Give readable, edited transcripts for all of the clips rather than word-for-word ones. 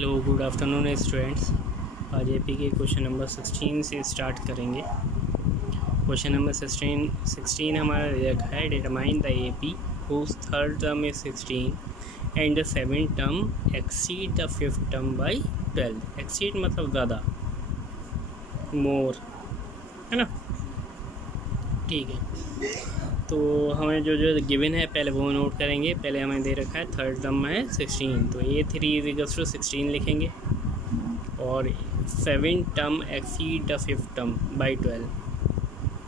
Hello good afternoon students. आज AP के question number 16 से स्टार्ट करेंगे। क्वेश्चन नंबर 16 हमारा दे रखा है, determine the AP whose third term is 16 and the seventh term exceed the fifth term by 12। Exceed मतलब ज़्यादा, मोर, है ना। ठीक है, तो हमें जो गिवन है पहले वो नोट करेंगे। पहले हमें दे रखा है थर्ड टर्म है 16, तो A3 इक्वल्स टू 16 लिखेंगे और seven term exceed the fifth term by 12।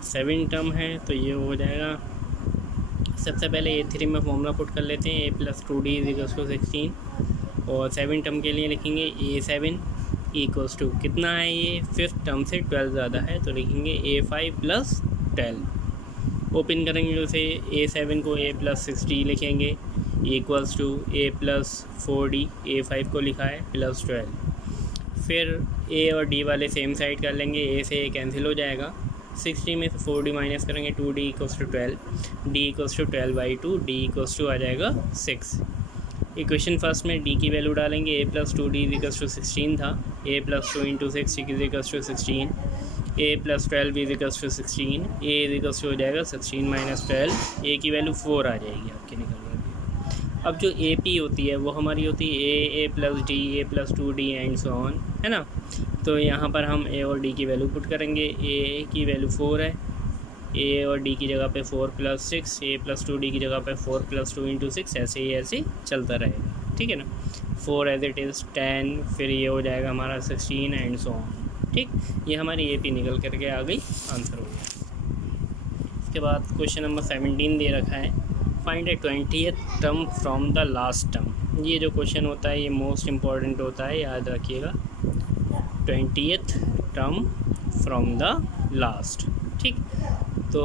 Seven term है तो ये हो जाएगा, सबसे पहले A3 में फॉर्मूला पुट कर लेते हैं, A+2D इक्वल्स टू 16 और सेवन टर्म के लिए लिखेंगे A7 इक्वल्स टू कितना है, ये फिफ्थ टर्म से 12 ज़्यादा है तो लिखेंगे A5 + 12। ओपन करेंगे उसे, A7 को A+60 लिखेंगे इक्वल्स टू A+4D, A5 को लिखा है +12। फिर A और D वाले सेम साइड कर लेंगे, A से A कैंसिल हो जाएगा, 60 में से 4D माइनस करेंगे 2D equals to 12, D equals to 12/2, D equals to आ जाएगा 6। इक्वेशन फर्स्ट में D की वैल्यू डालेंगे, A+2D इक्वल्स टू 16 था, A+2 × 6 equals to 16, A+12 equals to 16, A equals to हो जाएगा 16 - 12, A की वैल्यू 4 आ जाएगी आपके निकल कर। अब जो AP होती है वो हमारी होती है A+D, A+2D and so on, है ना। तो यहाँ पर हम A और D की वैल्यू पुट करेंगे। A की वैल्यू 4 है, A और D की जगह पे 4 + 6, A+2D की जगह पे 4 + 2 × 6, ऐसे ही ऐसे चलता रहेगा, ठीक है ना। 4 एज इट इज़ 10, फिर ये हो जाएगा हमारा 16 एंड सो ऑन। ठीक, ये हमारी AP निकल करके आ गई, आंसर हो गया। इसके बाद क्वेश्चन नंबर 17 दे रखा है, find A 20th term from the last term. ये जो क्वेश्चन होता है ये मोस्ट इम्पॉर्टेंट होता है, याद रखिएगा। 20th term from the last, ठीक। तो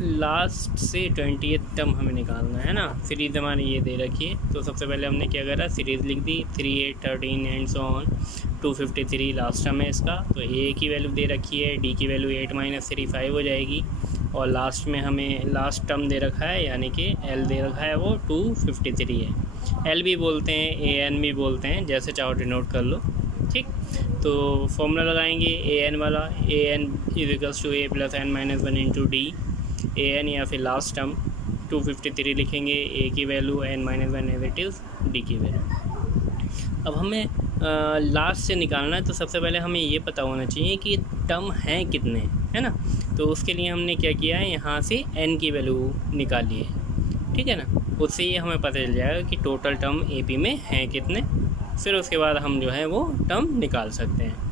लास्ट से 20th टर्म हमें निकालना है ना। सीरीज़ हमारी ये दे रखी है, तो सबसे पहले हमने क्या करा, सीरीज़ लिख दी 3, 8, 13 and so on, 253 last term है इसका। तो A की वैल्यू दे रखी है, D की वैल्यू 8 - 3 5 हो जाएगी और लास्ट में हमें लास्ट टर्म दे रखा है, यानी कि L दे रखा है, वो 253 है। L भी बोलते हैं, AN भी बोलते हैं, जैसे चाहो डिनोट कर लो, ठीक। तो फॉर्मूला लगाएंगे AN वाला, AN equals to A + n - 1 × D। AN या फिर लास्ट टर्म 253 लिखेंगे, A की value n - 1 as it is, D की वैल्यू। अब हमें लास्ट से निकालना है, तो सबसे पहले हमें ये पता होना चाहिए कि टर्म हैं कितने, है ना। तो उसके लिए हमने क्या किया है, यहाँ से n की वैल्यू निकाली है, ठीक है ना। उससे ये हमें पता चल जाएगा कि टोटल टर्म AP में हैं कितने। फिर उसके बाद हम जो है वो टर्म निकाल सकते हैं।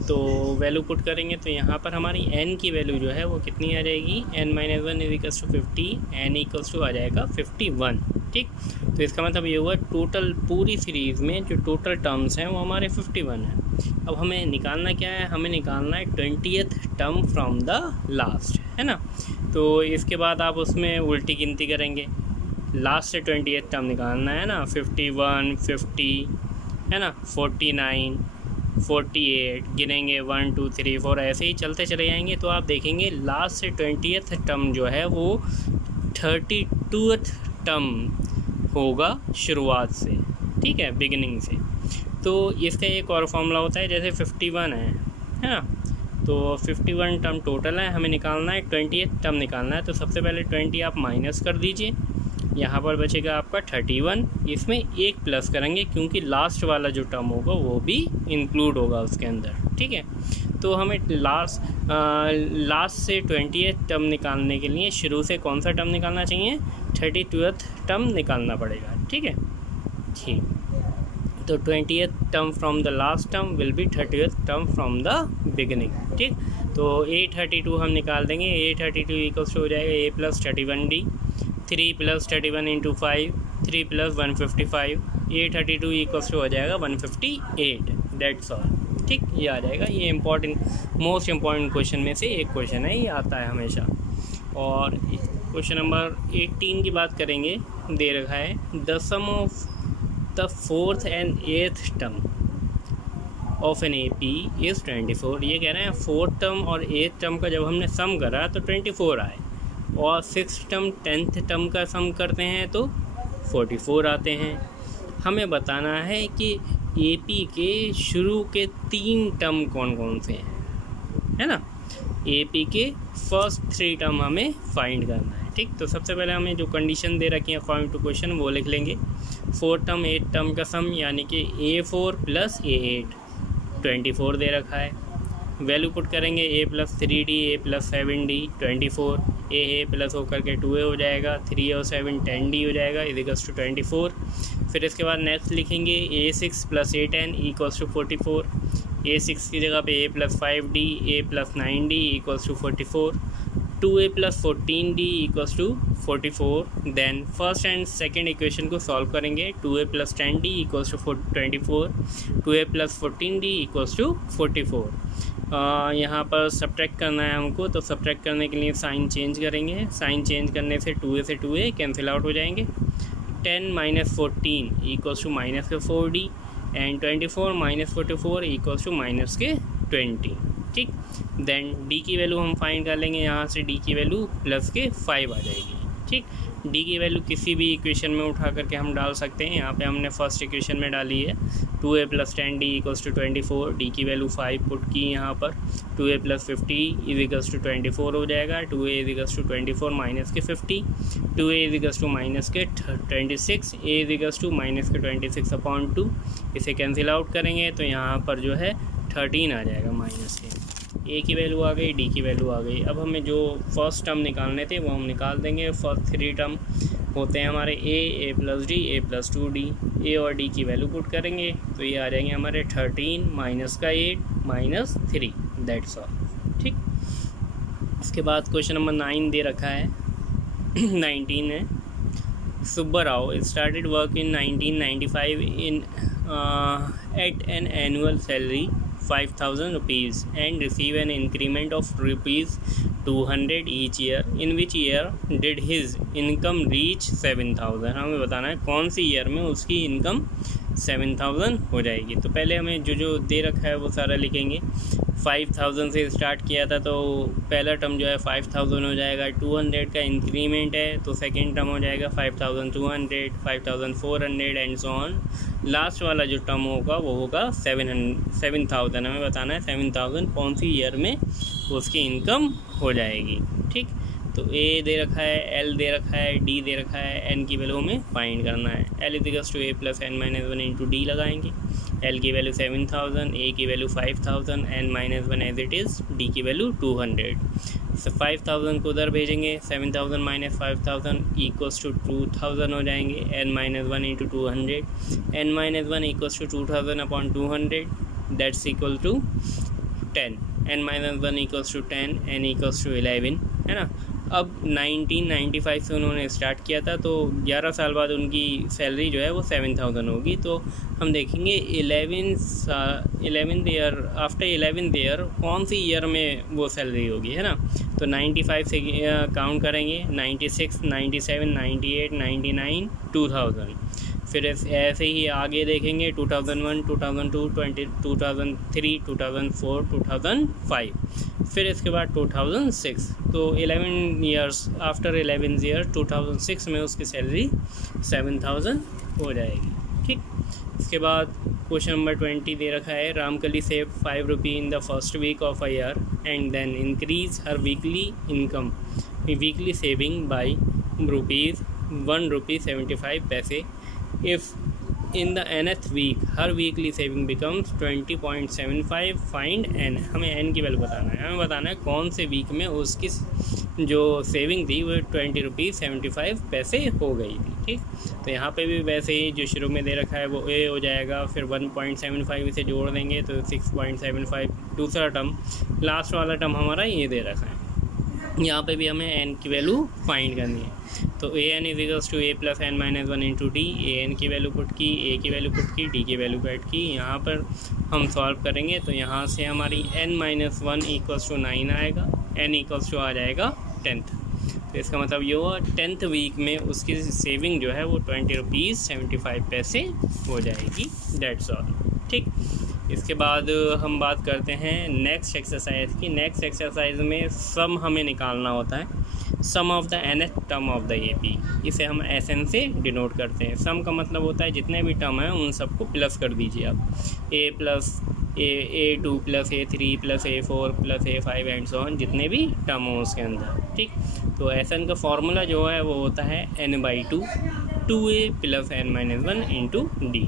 तो वैल्यू पुट करेंगे तो यहाँ पर हमारी n की वैल्यू जो है वो कितनी आ जाएगी, n - 1 equals to 50, n equals to आ जाएगा 51, ठीक। तो इसका मतलब ये हुआ टोटल पूरी सीरीज़ में जो टोटल टर्म्स हैं वो हमारे 51 हैं। अब हमें निकालना क्या है, हमें निकालना है 20th term from the last, है ना। तो इसके बाद आप उसमें उल्टी गिनती करेंगे, लास्ट से 20th टर्म निकालना है ना। 51, 50, है ना, 49, 48 गिनेंगे, 1 2 3 4 ऐसे ही चलते चले जाएंगे। तो आप देखेंगे लास्ट से 20th टर्म जो है वो 32th टर्म होगा शुरुआत से, ठीक है, बिगिनिंग से। तो इसका एक और फॉर्मूला होता है, जैसे 51 है ना। तो 51 टर्म टोटल है, हमें निकालना है 20th टर्म निकालना है। तो सबसे पहले 20 आप माइनस कर दीजिए, यहाँ पर बचेगा आपका 31, इसमें एक प्लस करेंगे क्योंकि लास्ट वाला जो टर्म होगा वो भी इंक्लूड होगा उसके अंदर, ठीक है। तो हमें लास्ट से 20th टर्म निकालने के लिए शुरू से कौन सा टर्म निकालना चाहिए, 32th टर्म निकालना पड़ेगा, ठीक है, ठीक। तो 20th term from the last term will be 30th term from the beginning, ठीक। तो 832 हम निकाल देंगे, 832 इक्वल्स हो जाएगा A + 31D, 3 + 31 × 5, 3 + 155, 832 इक्वल्स टू हो जाएगा 158, डेट्स ऑल, ठीक। ये आ जाएगा, ये मोस्ट इम्पॉर्टेंट क्वेश्चन में से एक क्वेश्चन है, ये आता है हमेशा। और क्वेश्चन नंबर 18 की बात करेंगे, दे रखा है, the sum of the 4th and 8th term of an AP is 24। ये कह रहे हैं 4th टर्म और 8th टर्म का जब हमने सम करा तो 24 आए, और 6th टर्म 10th टर्म का सम करते हैं तो 44 आते हैं। हमें बताना है कि एपी के शुरू के 3 टर्म कौन कौन से हैं, है ना। एपी के फर्स्ट 3 टर्म हमें फाइंड करना है, ठीक। तो सबसे पहले हमें जो कंडीशन दे रखी है अकॉर्डिंग टू क्वेश्चन वो लिख लेंगे। 4 टर्म 8 टर्म का सम यानी कि A4 + A8 24 दे रखा है। वैल्यू पुट करेंगे A + 3D A + 7D 24, A plus होकर के 2A हो जाएगा, 3 और 7 10D हो जाएगा इक्वल्स टू 24। फिर इसके बाद नेक्स्ट लिखेंगे A6 + A10 equals to 44, A6 की जगह पे A + 5D A + 9D equals to 44, 2A + 14D equals to 44। Then first and second equation को सॉल्व करेंगे। 2A + 10D equals to 24, 2A + 14D equals to 44। यहाँ पर सब्ट्रैक्ट करना है हमको, तो सब्ट्रैक्ट करने के लिए साइन चेंज करेंगे। साइन चेंज करने से 2A से 2A कैंसिल आउट हो जाएंगे। 10 - 14 equals to -4D and 24 - 44 equals to -20, ठीक। देन डी की वैल्यू हम फाइंड कर लेंगे। यहाँ से डी की वैल्यू +5 आ जाएगी, ठीक। डी की वैल्यू किसी भी इक्वेशन में उठा करके हम डाल सकते हैं। यहाँ पे हमने फर्स्ट इक्वेशन में डाली है 2A + 10D equals to 24, D की वैल्यू 5 पुट की यहाँ पर। 2A + 50 इक्वल्स टू 24 हो जाएगा। 2A equals to 24 - 50, 2A equals to -26, A equals to -26/2। इसे कैंसिल आउट करेंगे तो यहाँ पर जो है 13 आ जाएगा माइनस के। ए की वैल्यू आ गई, डी की वैल्यू आ गई। अब हमें जो फर्स्ट टर्म निकालने थे वो हम निकाल देंगे। फर्स्ट 3 टर्म होते हैं हमारे A + D A + 2D। ए और डी की वैल्यू पुट करेंगे तो ये आ जाएंगे हमारे 13 -8 -3, दैट्स ऑल, ठीक। इसके बाद क्वेश्चन नंबर 9 दे रखा है 19 है। Subba Rao started work in 1995 in at an annual salary 5,000 rupees and receive an increment of ₹200 each year. In which year did his income reach 7,000? हमें बताना है कौन सी ईयर में उसकी इनकम 7,000 हो जाएगी। तो पहले हमें जो दे रखा है वो सारा लिखेंगे। 5,000 से स्टार्ट किया था तो पहला टर्म जो है 5,000 हो जाएगा। 200 का इंक्रीमेंट है तो सेकेंड टर्म हो जाएगा 5,200, 5,400 एंड सो ऑन। लास्ट वाला जो टर्म होगा वो होगा 7,000। हमें बताना है 7,000 कौन सी ईयर में उसकी इनकम हो जाएगी, ठीक। तो ए दे रखा है, एल दे रखा है, डी दे रखा है, एन की वैल्यू हमें फाइंड करना है। L equals to A + n - 1 into D लगाएंगे। एल की वैल्यू 7,000, ए की value 5,000, n - 1 as it is, D की वैल्यू 200। 5,000 को उधर भेजेंगे। 7,000 - 5,000 इक्वल्स टू 2,000 हो जाएंगे। n - 1 into 200, n - 1 equals to 2,000/200, that's equal to 10। n - 1 equals to 10, n equals to 11, है ना। अब 1995 से उन्होंने स्टार्ट किया था तो 11 साल बाद उनकी सैलरी जो है वो 7,000 होगी। तो हम देखेंगे 11th year, after 11th year कौन सी ईयर में वो सैलरी होगी, है ना। तो 95 से काउंट करेंगे। 96, 97, 98, 99, 2000। फिर ऐसे ही आगे देखेंगे 2001, 2002, 2003, 2004, 2005, फिर इसके बाद 2006। तो 11 ईयर्स, आफ्टर 11 ईयर 2006 में उसकी सैलरी 7,000 हो जाएगी, ठीक। इसके बाद क्वेश्चन नंबर 20 दे रखा है Ramkali save 5 rupee in the first week of a year and then increase her weekly income weekly saving by ₹1.75 if in the nth week her weekly saving becomes 20.75, find n। हमें n की value बताना है। हमें बताना है कौन से week में उसकी जो सेविंग थी वो ₹20.75 हो गई थी, ठीक। तो यहाँ पे भी वैसे ही जो शुरू में दे रखा है वो a हो जाएगा, फिर 1.75 इसे जोड़ देंगे तो 6.75 दूसरा टर्म, लास्ट वाला टर्म हमारा ये दे रखा है। यहाँ पे भी हमें n की वैल्यू फाइंड करनी है। तो an equals to A + n - 1 into D. an की वैल्यू पुट की, a की वैल्यू पुट की, d की वैल्यू पुट की। यहाँ पर हम सॉल्व करेंगे तो यहाँ से हमारी n - 1 इक्वल्स टू 9 आएगा, n इक्वल्स टू आ जाएगा 10th। तो इसका मतलब ये हुआ 10th वीक में उसकी सेविंग जो है वो ₹20.75 हो जाएगी, दैट्स ऑल, ठीक। इसके बाद हम बात करते हैं नेक्स्ट एक्सरसाइज की। नेक्स्ट एक्सरसाइज में सम हमें निकालना होता है। Sum of the nth term of the AP, इसे हम SN से डिनोट करते हैं। सम का मतलब होता है जितने भी टर्म हैं उन सबको प्लस कर दीजिए आप, A plus A2 plus A3 plus A4 plus A5 and so on, जितने भी टर्म हो उसके अंदर, ठीक। तो SN का फॉर्मूला जो है वो होता है n/2 2A plus n-1 into D।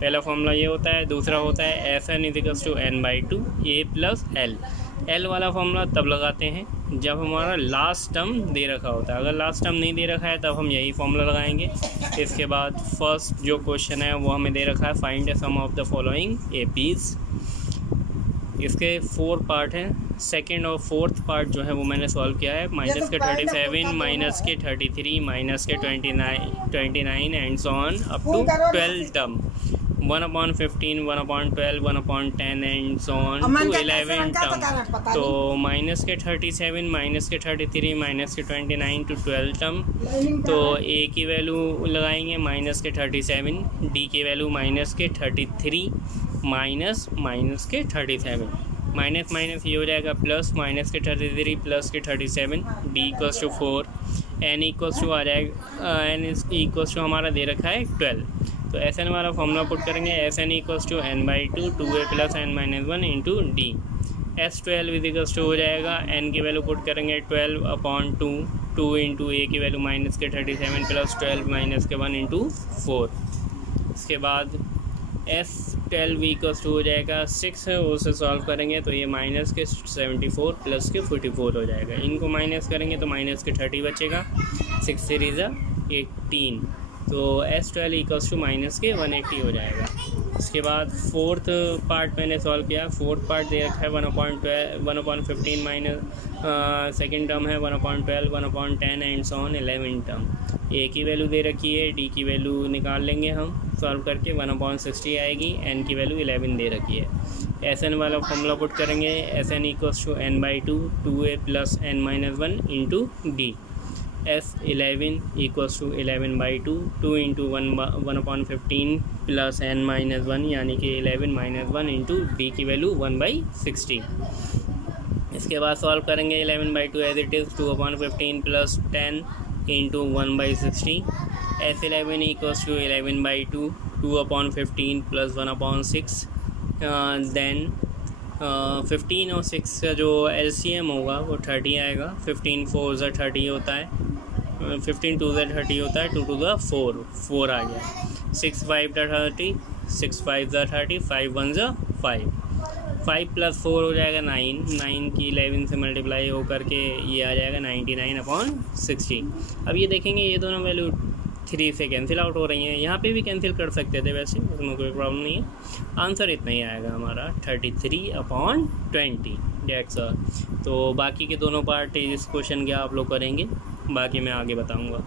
पहला फॉर्मूला ये होता है। दूसरा होता है SN equals to n/2 A plus L वाला फॉर्मूला तब लगाते हैं जब हमारा लास्ट टर्म दे रखा होता है। अगर लास्ट टर्म नहीं दे रखा है तब हम यही फॉर्मूला लगाएंगे। इसके बाद फर्स्ट जो क्वेश्चन है वो हमें दे रखा है, find the sum of the following APs। इसके 4 पार्ट हैं। सेकंड और फोर्थ पार्ट जो है वो मैंने सॉल्व किया है। माइनस के 37, माइनस के 33, माइनस के 29 and so on up to 12 term, 1/15, 1/12, 1/10 and so on to 11 term. तो माइनस के 37, माइनस के 33, माइनस के 29 टू 12 टर्म। तो A की वैल्यू लगाएंगे माइनस के 37, D की वैल्यू माइनस के 33, माइनस के 37, माइनस माइनस ये हो जाएगा प्लस, माइनस के 33 प्लस के 37, D equals to 4, N equals to आ जाएगा, N इक्वल्स टू हमारा दे रखा है 12। तो SN वाला फॉर्मूला पुट करेंगे, SN equals to n/2 2A plus n-1 into D। S12 equals to हो जाएगा, N की वैल्यू पुट करेंगे 12/2, 2 इंटू A की वैल्यू माइनस के 37 प्लस 12 माइनस के 1 इंटू 4। इसके बाद S12 इक्वल्स टू हो जाएगा 6 है, उसे सॉल्व करेंगे तो ये माइनस के 74 प्लस के 44 हो जाएगा। इनको माइनस करेंगे तो माइनस के 30 बचेगा, 6 3 ज़ा 18। तो S12 इक्वल्स टू माइनस के 180 हो जाएगा। इसके बाद फोर्थ पार्ट मैंने सॉल्व किया। फोर्थ पार्ट दे रखा है 1/15 माइनस सेकेंड टर्म है 1/12, 1/10 and so on 11 term. A की वैल्यू दे रखी है, D की वैल्यू निकाल लेंगे हम सॉल्व करके, 1/60 आएगी। N की वैल्यू 11 दे रखी है। SN वाला फॉर्मूला पुट करेंगे, SN equals to n/2 2A plus n-1 into D। S11 equals to 11/2 2 into 1/15 plus n-1 यानी कि 11 - 1 इंटू D की वैल्यू 1/60। इसके बाद सॉल्व करेंगे 11/2 as it is 2/15 plus 10 into 1/60। S11 equals to 11/2 2/15 plus 1/6। Then 15 और 6 का जो LCM होगा वो 30 आएगा। 15 4 ज़ा 30 होता है, 15 2 ज़ा 30 होता है, 2 2 ज़ा 4 आ गया। 6 5 ज़ा 30, 6 5 ज़ा 30, 5 1 ज़ा 5, 5 प्लस 4 हो जाएगा 9, 9 की 11 से मल्टीप्लाई हो करके ये आ जाएगा 99/60। अब ये देखेंगे ये दोनों वैल्यू 3 से कैंसिल आउट हो रही हैं। यहाँ पे भी कैंसिल कर सकते थे वैसे, उसमें कोई प्रॉब्लम नहीं है। आंसर इतना ही आएगा हमारा 33/20, डेट्स ऑल। तो बाकी के दोनों पार्ट इस क्वेश्चन के आप लोग करेंगे, बाकी मैं आगे बताऊँगा।